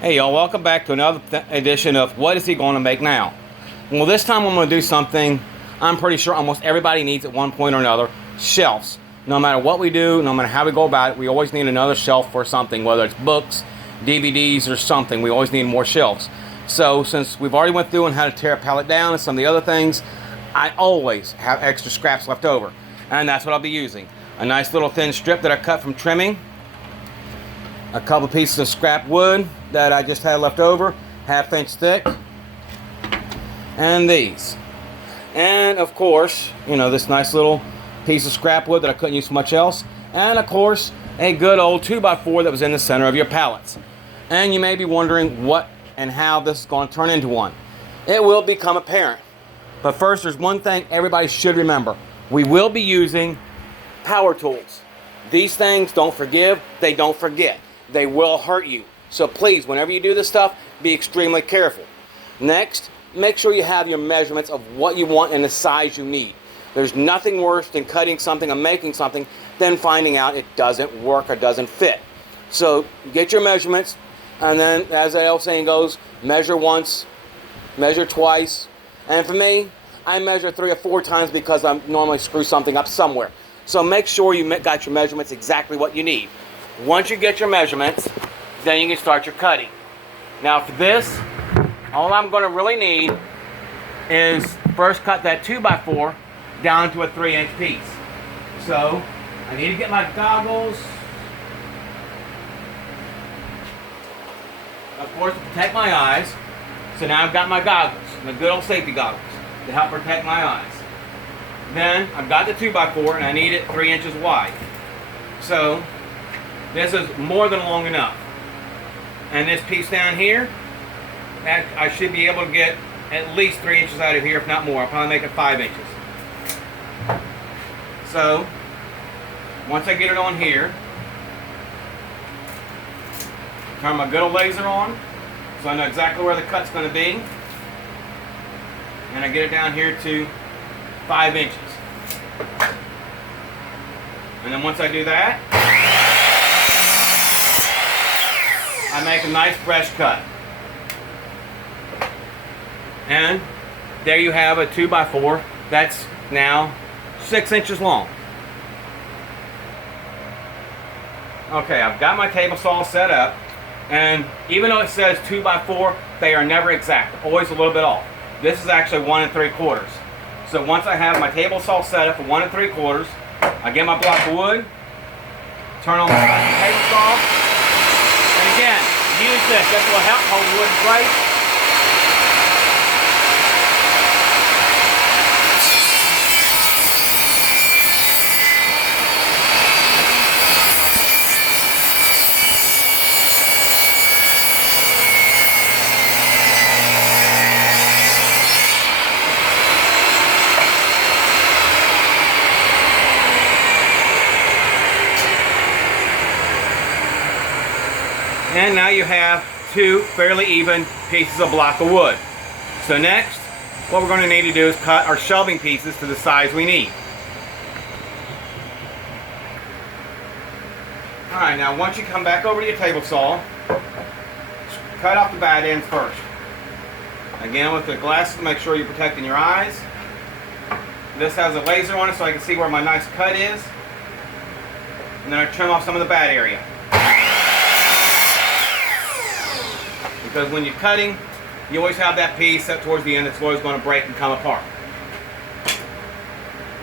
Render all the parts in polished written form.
Hey y'all, welcome back to another edition of What Is He Going to Make Now? Well, this time I'm going to do something I'm pretty sure almost everybody needs at one point or another: shelves. No matter what we do, no matter how we go about it, we always need another shelf for something, whether it's books, DVDs, or something. We always need more shelves. So since we've already went through on how to tear a pallet down and some of the other things, I always have extra scraps left over. And that's what I'll be using. A nice little thin strip that I cut from trimming, a couple pieces of scrap wood that I just had left over, 1/2 inch thick, and these. And of course, this nice little piece of scrap wood that I couldn't use for much else. And of course, a good old 2x4 that was in the center of your pallets. And you may be wondering what and how this is going to turn into one. It will become apparent. But first, there's one thing everybody should remember. We will be using power tools. These things don't forgive, they don't forget. They will hurt you. So please, whenever you do this stuff, be extremely careful. Next, make sure you have your measurements of what you want and the size you need. There's nothing worse than cutting something or making something than finding out it doesn't work or doesn't fit. So get your measurements, and then, as the old saying goes, measure once, measure twice. And for me, I measure 3 or 4 times because I normally screw something up somewhere. So make sure you got your measurements exactly what you need. Once you get your measurements, then you can start your cutting. Now for this, all I'm going to really need is first cut that 2x4 down to a 3-inch piece. So I need to get my goggles, of course, to protect my eyes. So now I've got my goggles, the good old safety goggles, to help protect my eyes. Then I've got the 2x4 and I need it 3 inches wide. So this is more than long enough. And this piece down here, I should be able to get at least 3 inches out of here, if not more. I'll probably make it 5 inches. So once I get it on here, turn my good old laser on so I know exactly where the cut's going to be. And I get it down here to 5 inches. And then once I do that, I make a nice fresh cut. And there you have a 2x4 that's now 6 inches long. Okay, I've got my table saw set up, and even though it says 2x4, they are never exact, always a little bit off. This is actually 1 3/4. So once I have my table saw set up for 1 3/4, I get my block of wood, turn on my table saw, and again, use this. This will help hold wood in place. And now you have 2 fairly even pieces of block of wood. So next, what we're going to need to do is cut our shelving pieces to the size we need. Alright, now once you come back over to your table saw, cut off the bad ends first. Again, with the glasses to make sure you're protecting your eyes. This has a laser on it so I can see where my nice cut is. And then I trim off some of the bad area. Because when you're cutting, you always have that piece up towards the end that's always going to break and come apart.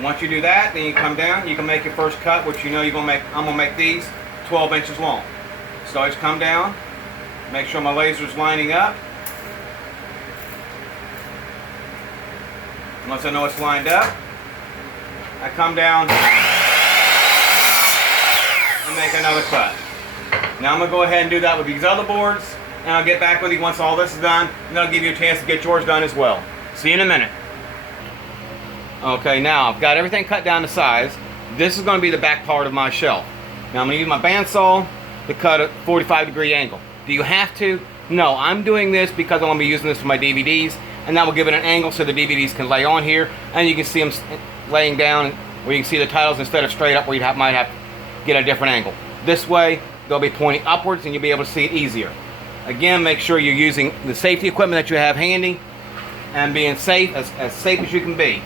Once you do that, then you come down, you can make your first cut, which you know you're going to make. I'm going to make these 12 inches long. So I just come down, make sure my laser is lining up. Once I know it's lined up, I come down and make another cut. Now I'm going to go ahead and do that with these other boards. And I'll get back with you once all this is done, and I'll give you a chance to get yours done as well. See you in a minute. Okay, now I've got everything cut down to size. This is going to be the back part of my shelf. Now I'm going to use my bandsaw to cut a 45-degree angle. Do you have to? No, I'm doing this because I'm going to be using this for my DVDs, and that will give it an angle so the DVDs can lay on here, and you can see them laying down where you can see the titles instead of straight up where you might have to get a different angle. This way, they'll be pointing upwards and you'll be able to see it easier. Again, make sure you're using the safety equipment that you have handy and being safe, as safe as you can be.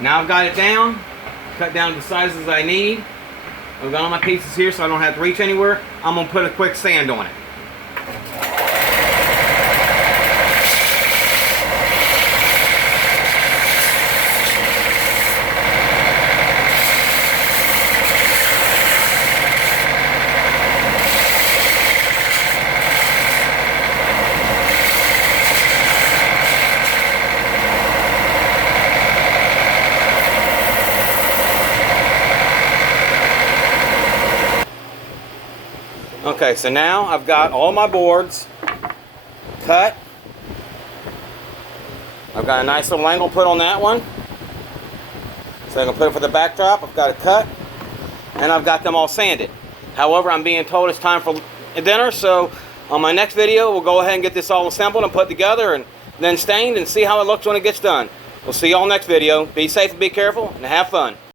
Now I've got it down, cut down to the sizes I need. I've got all my pieces here so I don't have to reach anywhere. I'm going to put a quick sand on it. Okay, so now I've got all my boards cut. I've got a nice little angle put on that one. So I'm going to put it for the backdrop. I've got it cut. And I've got them all sanded. However, I'm being told it's time for dinner. So on my next video, we'll go ahead and get this all assembled and put together and then stained and see how it looks when it gets done. We'll see you all next video. Be safe and be careful and have fun.